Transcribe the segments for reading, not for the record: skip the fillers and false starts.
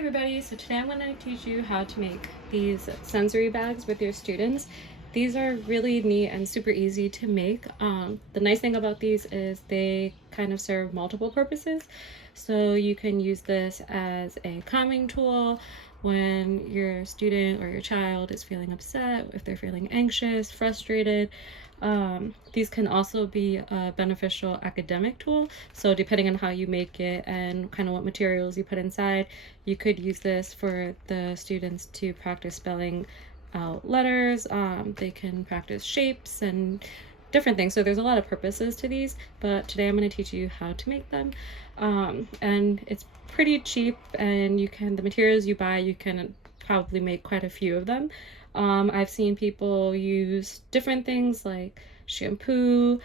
everybody, so today I'm going to teach you how to make these sensory bags with your students. These are really neat and super easy to make. The nice thing about these is they kind of serve multiple purposes. So you can use this as a calming tool when your student or your child is feeling upset, if they're feeling anxious, frustrated. These can also be a beneficial academic tool. So depending on how you make it and kind of what materials you put inside, you could use this for the students to practice spelling out letters. They can practice shapes and different things. So there's a lot of purposes to these, but today I'm going to teach you how to make them. And it's pretty cheap, and the materials you buy, you can probably make quite a few of them. I've seen people use different things like shampoo.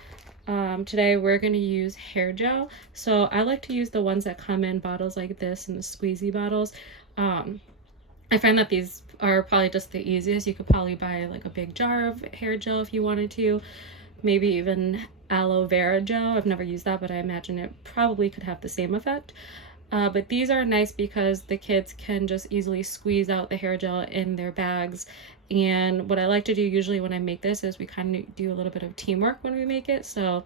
Today we're going to use hair gel. So I like to use the ones that come in bottles like this and the squeezy bottles. I find that these are probably just the easiest. You could probably buy like a big jar of hair gel if you wanted to. Maybe even aloe vera gel. I've never used that, but I imagine it probably could have the same effect. But these are nice because the kids can just easily squeeze out the hair gel in their bags. And what I like to do usually when I make this is we kind of do a little bit of teamwork when we make it. So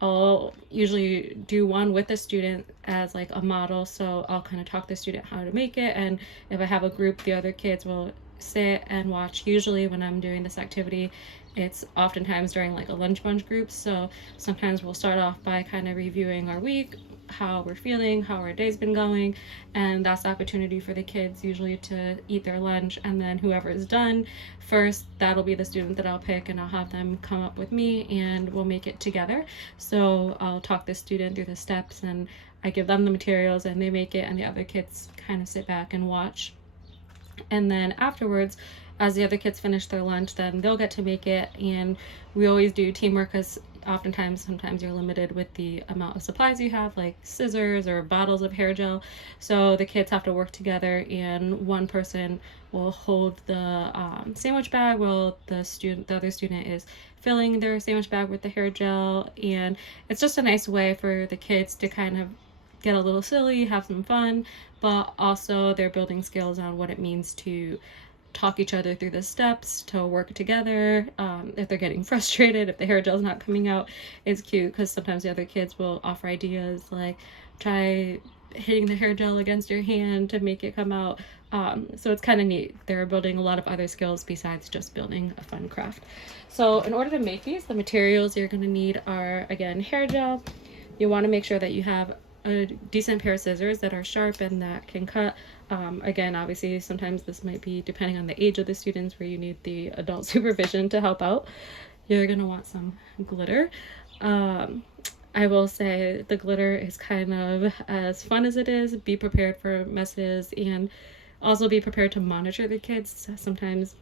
I'll usually do one with the student as like a model. So I'll kind of talk the student how to make it. And if I have a group, the other kids will sit and watch. Usually when I'm doing this activity, it's oftentimes during like a lunch bunch group. So sometimes we'll start off by kind of reviewing our week, how we're feeling, how our day's been going, and that's the opportunity for the kids usually to eat their lunch. And then whoever is done first, that'll be the student that I'll pick, and I'll have them come up with me and we'll make it together. So I'll talk the student through the steps, and I give them the materials and they make it, and the other kids kind of sit back and watch. And then afterwards, as the other kids finish their lunch, then they'll get to make it. And we always do teamwork because sometimes you're limited with the amount of supplies you have, like scissors or bottles of hair gel. So the kids have to work together, and one person will hold the sandwich bag while the other student is filling their sandwich bag with the hair gel. And it's just a nice way for the kids to kind of get a little silly, have some fun, but also they're building skills on what it means to talk each other through the steps, to work together. If they're getting frustrated, if the hair gel's not coming out, it's cute because sometimes the other kids will offer ideas like try hitting the hair gel against your hand to make it come out. So it's kind of neat. They're building a lot of other skills besides just building a fun craft. So in order to make these, the materials you're going to need are, again, hair gel. You want to make sure that you have a decent pair of scissors that are sharp and that can cut. Again, obviously sometimes this might be depending on the age of the students where you need the adult supervision to help out. You're gonna want some glitter. I will say the glitter is kind of as fun as it is. Be prepared for messes, and also be prepared to monitor the kids. Sometimes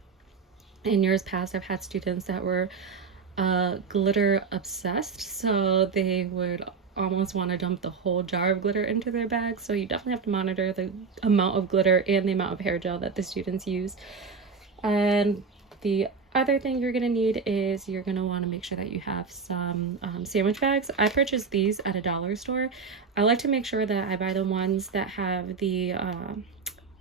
in years past I've had students that were glitter obsessed, so they would almost want to dump the whole jar of glitter into their bag. So you definitely have to monitor the amount of glitter and the amount of hair gel that the students use. And the other thing you're going to need is you're going to want to make sure that you have some sandwich bags. I purchased these at a dollar store. I like to make sure that I buy the ones that have the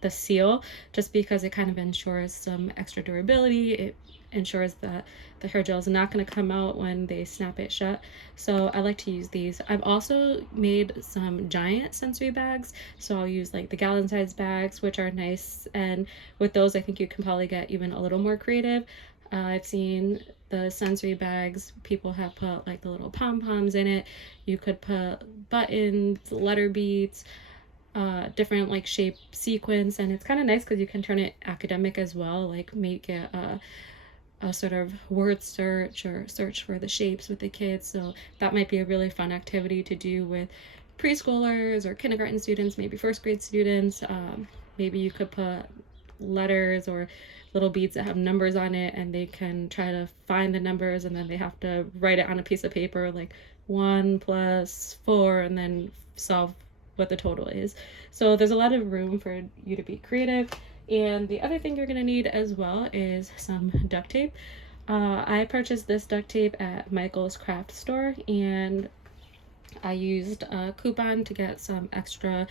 seal, just because it kind of ensures some extra durability. It ensures that the hair gel is not going to come out when they snap it shut. So I like to use these. I've also made some giant sensory bags, so I'll use like the gallon size bags, which are nice, and with those I think you can probably get even a little more creative. I've seen the sensory bags, people have put like the little pom-poms in it. You could put buttons, letter beads, different like shape sequence, and it's kind of nice because you can turn it academic as well, like make it a sort of word search or search for the shapes with the kids. So that might be a really fun activity to do with preschoolers or kindergarten students, maybe first grade students. Maybe you could put letters or little beads that have numbers on it, and they can try to find the numbers, and then they have to write it on a piece of paper like 1 + 4 and then solve what the total is. So there's a lot of room for you to be creative. And the other thing you're going to need as well is some duct tape. I purchased this duct tape at Michael's craft store, and I used a coupon to get some extra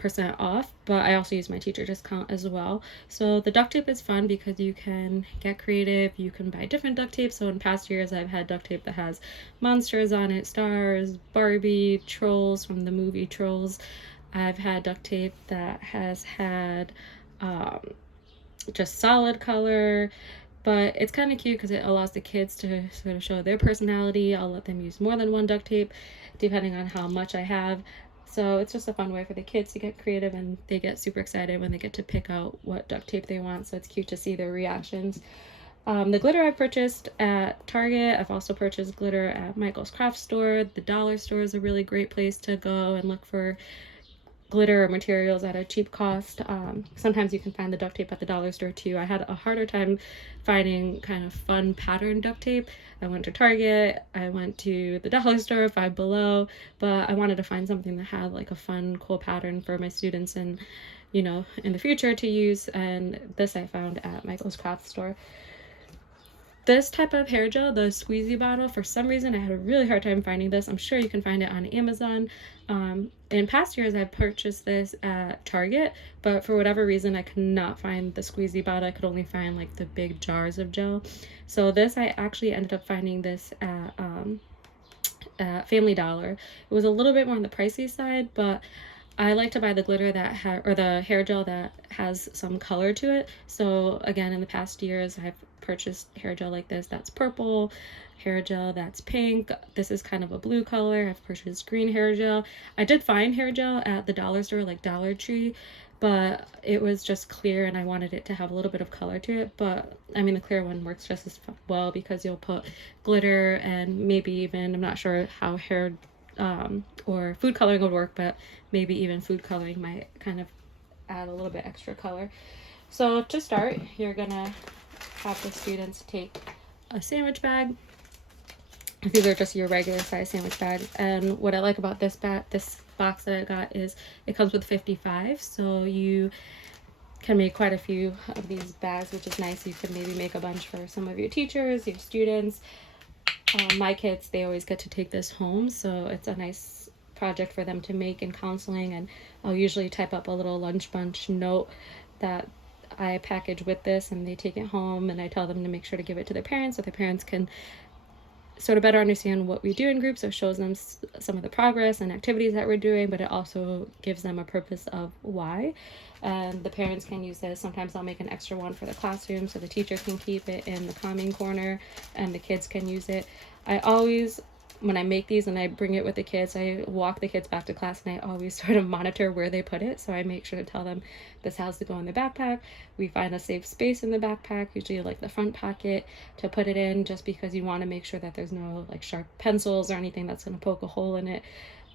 percent off, but I also use my teacher discount as well. So the duct tape is fun because you can get creative. You can buy different duct tape. So in past years, I've had duct tape that has monsters on it, stars, Barbie, trolls from the movie Trolls. I've had duct tape that has had just solid color, but it's kind of cute because it allows the kids to sort of show their personality. I'll let them use more than one duct tape depending on how much I have. So it's just a fun way for the kids to get creative, and they get super excited when they get to pick out what duct tape they want. So it's cute to see their reactions. The glitter I purchased at Target. I've also purchased glitter at Michael's Craft Store. The dollar store is a really great place to go and look for glitter or materials at a cheap cost. Sometimes you can find the duct tape at the dollar store too. I had a harder time finding kind of fun pattern duct tape. I went to Target, I went to the dollar store, Five Below, but I wanted to find something that had like a fun, cool pattern for my students and, you know, in the future to use. And this I found at Michael's Craft Store. This type of hair gel, the squeezy bottle, for some reason I had a really hard time finding this. I'm sure you can find it on Amazon. In past years I've purchased this at Target, but for whatever reason I could not find the squeezy bottle. I could only find like the big jars of gel. So this, I actually ended up finding this at Family Dollar. It was a little bit more on the pricey side, but I like to buy the glitter that or the hair gel that has some color to it. So again, in the past years I've purchased hair gel like this that's purple, hair gel that's pink. This is kind of a blue color. I've purchased green hair gel. I did find hair gel at the dollar store, like Dollar Tree, but it was just clear and I wanted it to have a little bit of color to it. But I mean, the clear one works just as well because you'll put glitter and maybe even, I'm not sure how hair or food coloring would work, but maybe even food coloring might kind of add a little bit extra color. So to start, you're gonna have the students take a sandwich bag. These are just your regular size sandwich bags. And what I like about this box that I got is it comes with 55, so you can make quite a few of these bags, which is nice. You can maybe make a bunch for some of your teachers, your students. My kids, they always get to take this home, so it's a nice project for them to make in counseling. And I'll usually type up a little lunch bunch note that I package with this, and they take it home, and I tell them to make sure to give it to their parents so their parents can sort of better understand what we do in groups. So it shows them some of the progress and activities that we're doing, but it also gives them a purpose of why. And the parents can use this. Sometimes I'll make an extra one for the classroom so the teacher can keep it in the calming corner and the kids can use it. I always, when I make these and I bring it with the kids, I walk the kids back to class and I always sort of monitor where they put it. So I make sure to tell them this has to go in the backpack. We find a safe space in the backpack, usually like the front pocket, to put it in, just because you want to make sure that there's no like sharp pencils or anything that's going to poke a hole in it.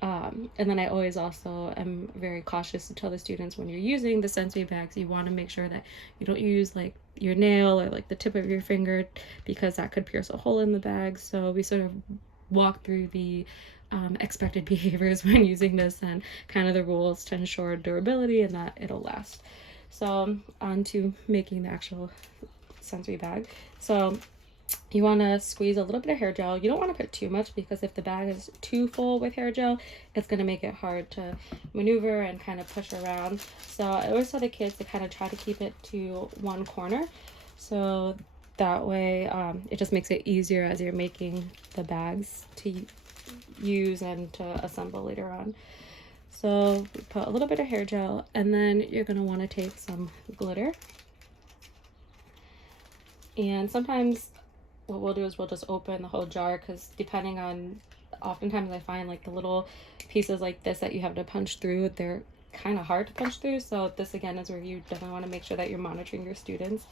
And then I always also am very cautious to tell the students, when you're using the sensory bags, you want to make sure that you don't use like your nail or like the tip of your finger, because that could pierce a hole in the bag. So we sort of walk through the expected behaviors when using this and kind of the rules to ensure durability and that it'll last. So on to making the actual sensory bag. So you want to squeeze a little bit of hair gel. You don't want to put too much, because if the bag is too full with hair gel, it's going to make it hard to maneuver and kind of push around. So I always tell the kids to kind of try to keep it to one corner, so that way it just makes it easier as you're making the bags to use and to assemble later on. So put a little bit of hair gel, and then you're going to want to take some glitter. And sometimes what we'll do is we'll just open the whole jar, because depending on, oftentimes I find like the little pieces like this that you have to punch through, they're kind of hard to punch through. So this again is where you definitely want to make sure that you're monitoring your students.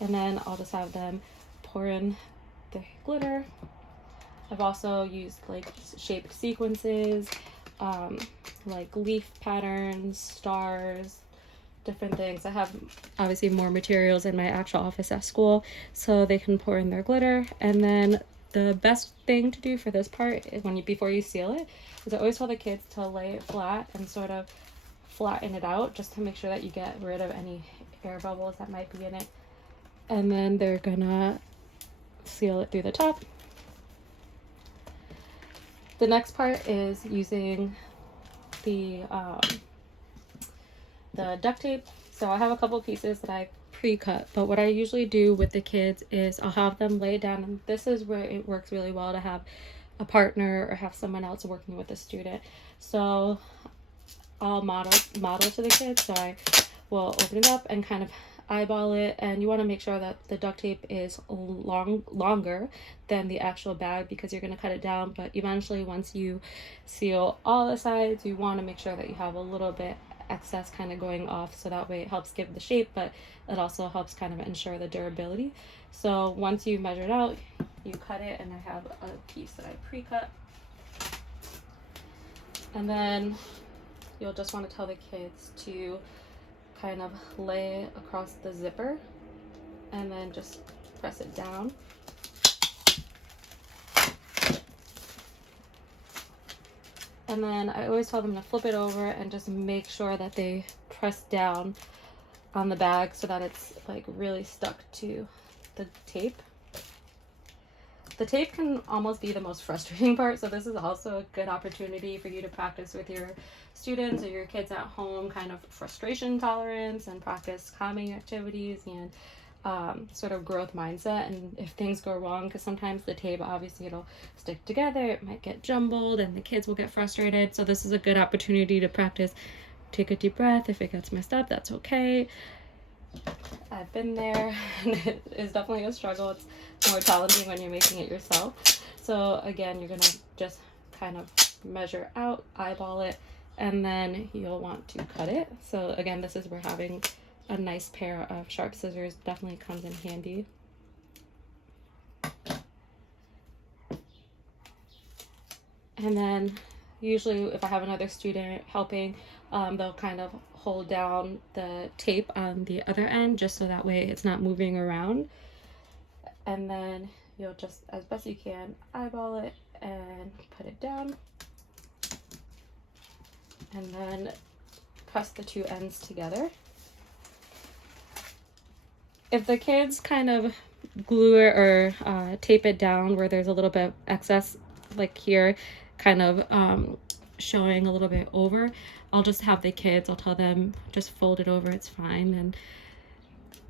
And then I'll just have them pour in the glitter. I've also used like shaped sequences, like leaf patterns, stars, different things. I have obviously more materials in my actual office at school, so they can pour in their glitter. And then the best thing to do for this part is before you seal it, is I always tell the kids to lay it flat and sort of flatten it out, just to make sure that you get rid of any air bubbles that might be in it. And then they're gonna seal it through the top. The next part is using the the duct tape. So I have a couple pieces that I pre-cut, but what I usually do with the kids is I'll have them lay down, and this is where it works really well to have a partner or have someone else working with a student. So I'll model to the kids. So I will open it up and kind of eyeball it, and you want to make sure that the duct tape is longer than the actual bag, because you're going to cut it down, but eventually once you seal all the sides, you want to make sure that you have a little bit excess kind of going off, so that way it helps give the shape, but it also helps kind of ensure the durability. So once you measure it out, you cut it, and I have a piece that I pre-cut, and then you'll just want to tell the kids to kind of lay across the zipper and then just press it down. And then I always tell them to flip it over and just make sure that they press down on the bag so that it's like really stuck to the tape. The tape can almost be the most frustrating part, so this is also a good opportunity for you to practice with your students or your kids at home, kind of frustration tolerance, and practice calming activities and sort of growth mindset. And if things go wrong, because sometimes the tape, obviously it'll stick together, it might get jumbled, and the kids will get frustrated. So this is a good opportunity to practice. Take a deep breath. If it gets messed up, that's okay. I've been there, and it is definitely a struggle. It's more challenging when you're making it yourself. So again, you're gonna just kind of measure out, eyeball it, and then you'll want to cut it. So again, this is where having a nice pair of sharp scissors definitely comes in handy. And then usually if I have another student helping, they'll kind of hold down the tape on the other end, just so that way it's not moving around. And then you'll just, as best you can, eyeball it and put it down. And then press the two ends together. If the kids kind of glue it or tape it down where there's a little bit of excess, like here, kind of showing a little bit over, I'll just have the kids, I'll tell them just fold it over, it's fine.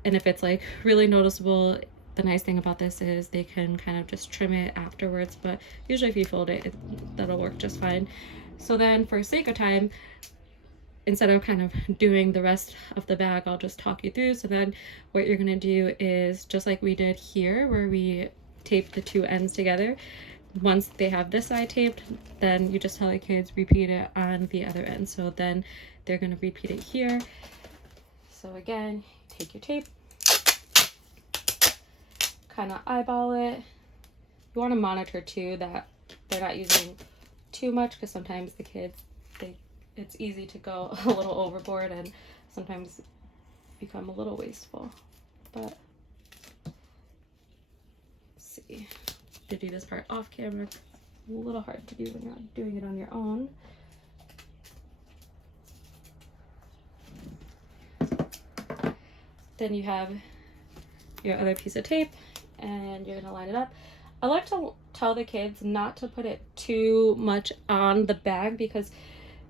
And if it's like really noticeable, the nice thing about this is they can kind of just trim it afterwards, but usually if you fold it, that'll work just fine. So then for sake of time, instead of kind of doing the rest of the bag, I'll just talk you through. So then what you're gonna do is just like we did here, where we taped the two ends together. Once they have this side taped, then you just tell the kids repeat it on the other end. So then they're gonna repeat it here. So again, take your tape, kind of eyeball it. You want to monitor too that they're not using too much, because sometimes the kids, it's easy to go a little overboard and sometimes become a little wasteful. But let's see, to do this part off camera, it's a little hard to do when you're not doing it on your own. Then you have your other piece of tape, and you're gonna line it up. I like to tell the kids not to put it too much on the bag, because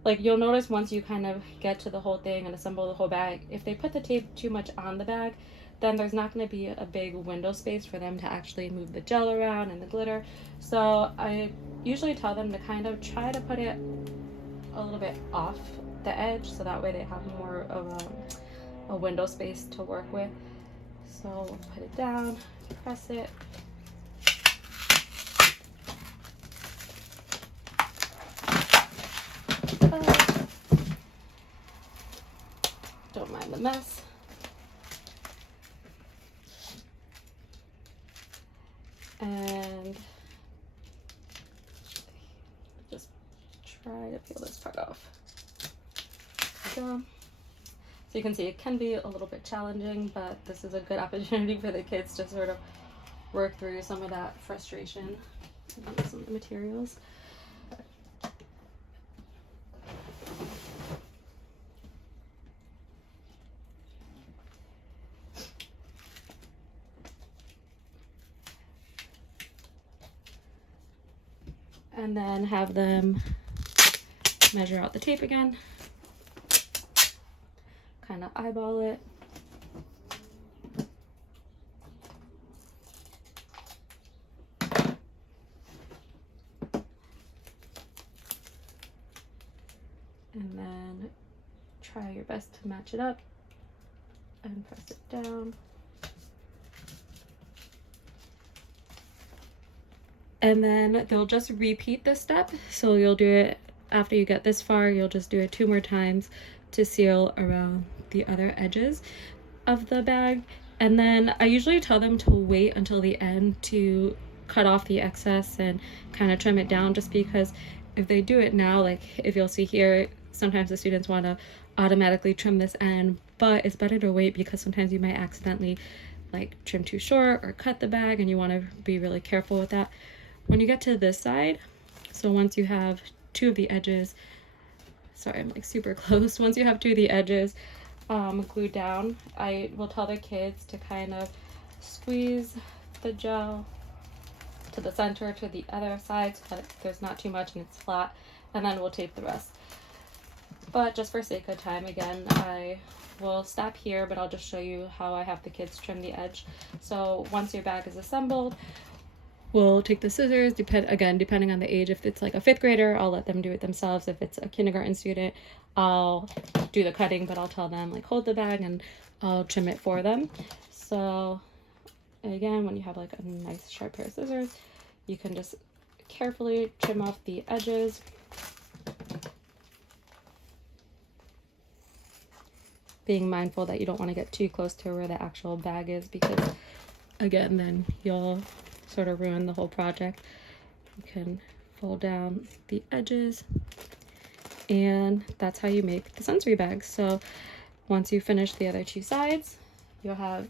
like you'll notice once you kind of get to the whole thing and assemble the whole bag, if they put the tape too much on the bag, then there's not going to be a big window space for them to actually move the gel around and the glitter. So I usually tell them to kind of try to put it a little bit off the edge, so that way they have more of a window space to work with. So we'll put it down, press it. Don't mind the mess. And just try to peel this part off. There we go. So you can see it can be a little bit challenging, but this is a good opportunity for the kids to sort of work through some of that frustration. Some of the materials. And then have them measure out the tape again. kind of eyeball it. And then try your best to match it up and press it down. And then they'll just repeat this step. So you'll do it after you get this far, you'll just do it 2 more times to seal around the other edges of the bag. And then I usually tell them to wait until the end to cut off the excess and kind of trim it down, just because if they do it now, like if you'll see here, sometimes the students want to automatically trim this end, but it's better to wait because sometimes you might accidentally like trim too short or cut the bag, and you want to be really careful with that. When you get to this side, so once you have 2 of the edges, sorry, I'm like super close. Once you have 2 of the edges glued down, I will tell the kids to kind of squeeze the gel to the center to the other side so that there's not too much and it's flat, and then we'll tape the rest. But just for sake of time, again, I will stop here, but I'll just show you how I have the kids trim the edge. So once your bag is assembled, we'll take the scissors, depending on the age. If it's like a 5th grader, I'll let them do it themselves. If it's a kindergarten student, I'll do the cutting, but I'll tell them like hold the bag and I'll trim it for them. So again, when you have like a nice sharp pair of scissors, you can just carefully trim off the edges. Being mindful that you don't want to get too close to where the actual bag is, because again, then you'll sort of ruin the whole project. You can fold down the edges, and that's how you make the sensory bags. So once you finish the other 2 sides, you'll have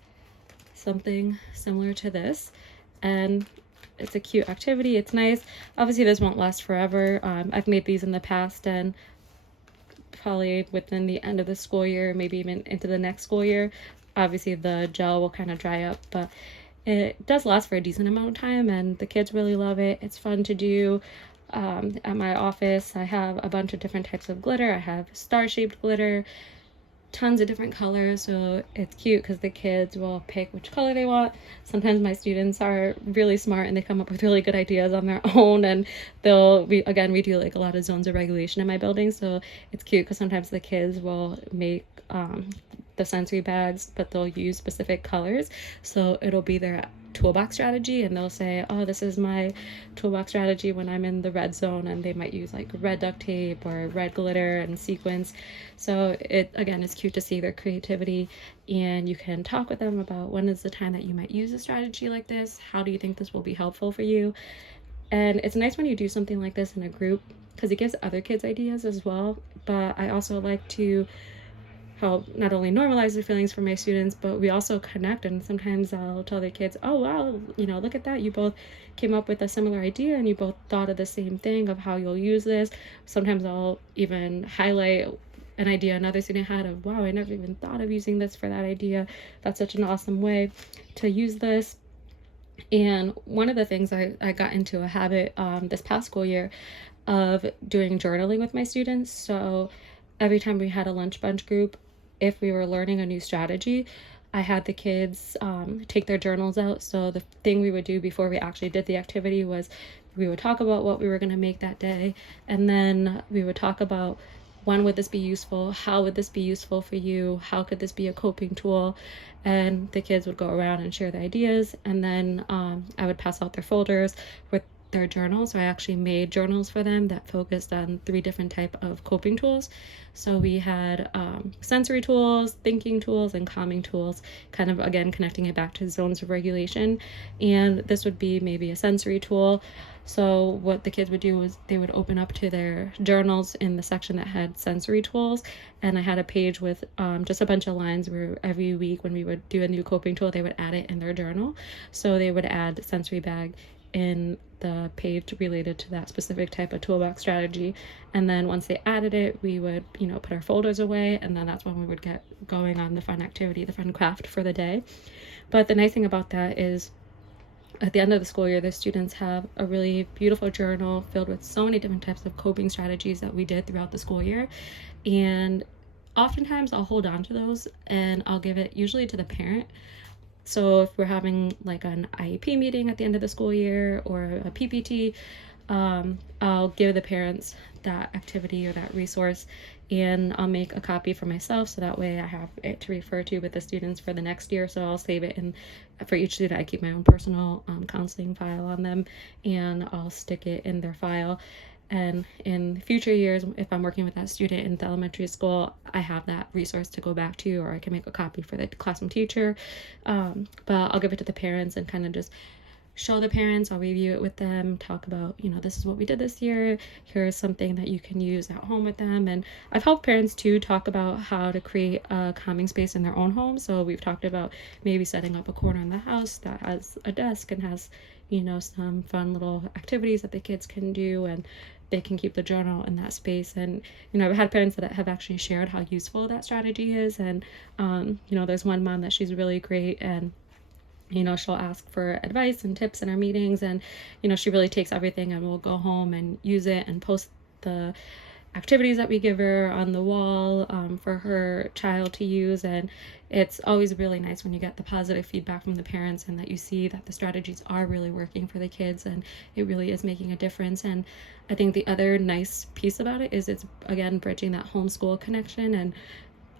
something similar to this, and it's a cute activity. It's nice. Obviously this won't last forever. I've made these in the past, and probably within the end of the school year, maybe even into the next school year, obviously the gel will kind of dry up, but it does last for a decent amount of time, and the kids really love it. It's fun to do. At my office, I have a bunch of different types of glitter. I have star-shaped glitter, tons of different colors, so it's cute because the kids will pick which color they want. Sometimes my students are really smart and they come up with really good ideas on their own, and we do like a lot of zones of regulation in my building, so it's cute because sometimes the kids will make the sensory bags, but they'll use specific colors, so it'll be their toolbox strategy, and they'll say, oh, this is my toolbox strategy when I'm in the red zone, and they might use like red duct tape or red glitter and sequins. So it again is cute to see their creativity, and you can talk with them about when is the time that you might use a strategy like this, how do you think this will be helpful for you. And it's nice when you do something like this in a group because it gives other kids ideas as well. But I also like to help not only normalize the feelings for my students, but we also connect. And sometimes I'll tell the kids, oh wow, look at that, you both came up with a similar idea and you both thought of the same thing of how you'll use this. Sometimes I'll even highlight an idea another student had of, wow, I never even thought of using this for that idea. That's such an awesome way to use this. And one of the things I got into a habit this past school year of doing journaling with my students. So every time we had a lunch bunch group, if we were learning a new strategy, I had the kids take their journals out. So the thing we would do before we actually did the activity was we would talk about what we were going to make that day, and then we would talk about when would this be useful, how would this be useful for you, how could this be a coping tool. And the kids would go around and share the ideas, and then I would pass out their folders with their journals. So I actually made journals for them that focused on 3 different type of coping tools. So we had sensory tools, thinking tools, and calming tools, kind of again connecting it back to zones of regulation. And this would be maybe a sensory tool. So what the kids would do was they would open up to their journals in the section that had sensory tools, and I had a page with just a bunch of lines where every week when we would do a new coping tool, they would add it in their journal. So they would add sensory bag in the page related to that specific type of toolbox strategy, and then once they added it, we would put our folders away, and then that's when we would get going on the fun activity, the fun craft for the day. But the nice thing about that is at the end of the school year, the students have a really beautiful journal filled with so many different types of coping strategies that we did throughout the school year. And oftentimes I'll hold on to those and I'll give it usually to the parent. So if we're having like an IEP meeting at the end of the school year or a PPT, I'll give the parents that activity or that resource, and I'll make a copy for myself so that way I have it to refer to with the students for the next year. So I'll save it, and for each student I keep my own personal counseling file on them, and I'll stick it in their file. And in future years, if I'm working with that student in the elementary school, I have that resource to go back to, or I can make a copy for the classroom teacher. But I'll give it to the parents and kind of just show the parents. I'll review it with them, talk about, this is what we did this year. Here's something that you can use at home with them. And I've helped parents too talk about how to create a calming space in their own home. So we've talked about maybe setting up a corner in the house that has a desk and has, some fun little activities that the kids can do, and they can keep the journal in that space. And I've had parents that have actually shared how useful that strategy is. And there's one mom that she's really great, and she'll ask for advice and tips in our meetings, and she really takes everything and will go home and use it and post the activities that we give her on the wall for her child to use. And it's always really nice when you get the positive feedback from the parents and that you see that the strategies are really working for the kids and it really is making a difference. And I think the other nice piece about it is it's, again, bridging that homeschool connection. And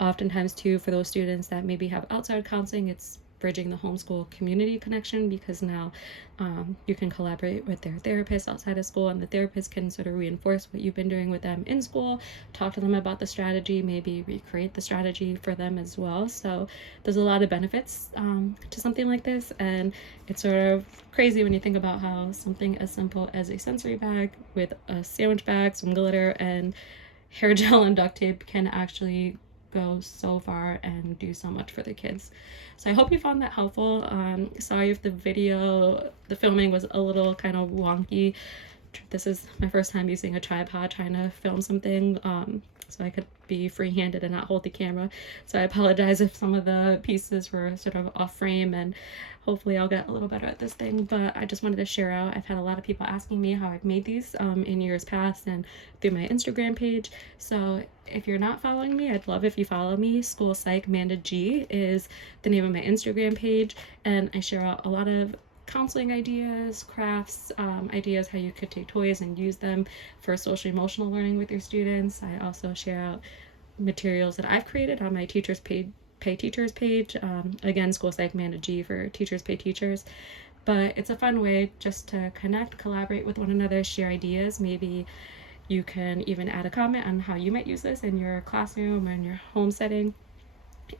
oftentimes too, for those students that maybe have outside counseling, it's bridging the homeschool community connection, because now you can collaborate with their therapist outside of school, and the therapist can sort of reinforce what you've been doing with them in school, talk to them about the strategy, maybe recreate the strategy for them as well. So there's a lot of benefits to something like this, and it's sort of crazy when you think about how something as simple as a sensory bag with a sandwich bag, some glitter, and hair gel and duct tape can actually go so far and do so much for the kids. So I hope you found that helpful. Sorry if the filming was a little kind of wonky. This is my first time using a tripod trying to film something, so I could be free-handed and not hold the camera. So I apologize if some of the pieces were sort of off frame, and hopefully I'll get a little better at this thing. But I just wanted to share out. I've had a lot of people asking me how I've made these in years past and through my Instagram page. So if you're not following me, I'd love if you follow me. School Psych Manda G is the name of my Instagram page, and I share out a lot of counseling ideas, crafts, ideas how you could take toys and use them for social emotional learning with your students. I also share out materials that I've created on my Teachers Pay Teachers page. Again, School Psych Manda G for Teachers Pay Teachers. But it's a fun way just to connect, collaborate with one another, share ideas. Maybe you can even add a comment on how you might use this in your classroom or in your home setting.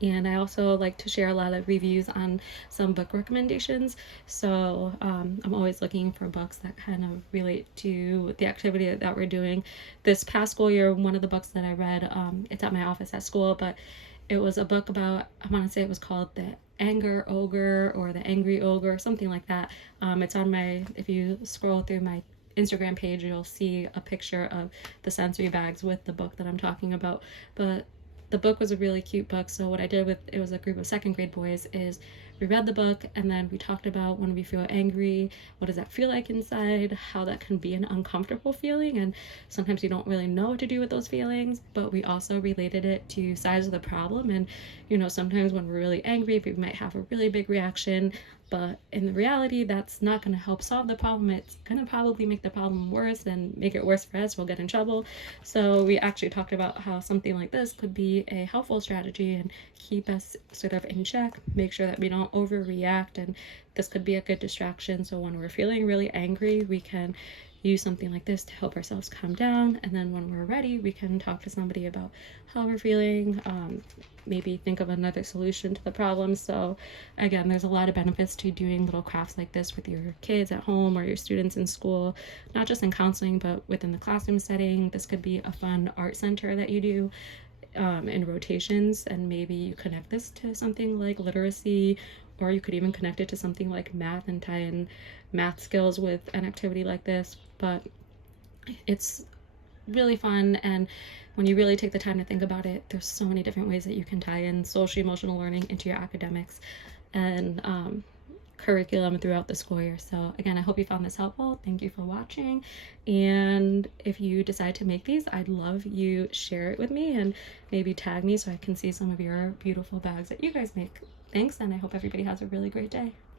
And I also like to share a lot of reviews on some book recommendations. So I'm always looking for books that kind of relate to the activity that we're doing. This past school year, one of the books that I read, it's at my office at school, but it was a book about, I want to say it was called The Anger Ogre or The Angry Ogre, something like that. It's on if you scroll through my Instagram page, you'll see a picture of the sensory bags with the book that I'm talking about. But the book was a really cute book. So what I did with it was a group of second grade boys is we read the book, and then we talked about when we feel angry, what does that feel like inside, how that can be an uncomfortable feeling, and sometimes you don't really know what to do with those feelings. But we also related it to size of the problem, and sometimes when we're really angry, we might have a really big reaction, but in reality that's not going to help solve the problem. It's going to probably make the problem worse and make it worse for us. We'll get in trouble. So we actually talked about how something like this could be a helpful strategy and keep us sort of in check, make sure that we don't overreact, and this could be a good distraction. So when we're feeling really angry, we can use something like this to help ourselves calm down, and then when we're ready, we can talk to somebody about how we're feeling, maybe think of another solution to the problem. So again, there's a lot of benefits to doing little crafts like this with your kids at home or your students in school, not just in counseling but within the classroom setting. This could be a fun art center that you do in rotations, and maybe you connect this to something like literacy, or you could even connect it to something like math and tie in math skills with an activity like this. But it's really fun, and when you really take the time to think about it, there's so many different ways that you can tie in social emotional learning into your academics. And curriculum throughout the school year. So again, I hope you found this helpful. Thank you for watching. And if you decide to make these, I'd love you share it with me and maybe tag me so I can see some of your beautiful bags that you guys make. Thanks, and I hope everybody has a really great day.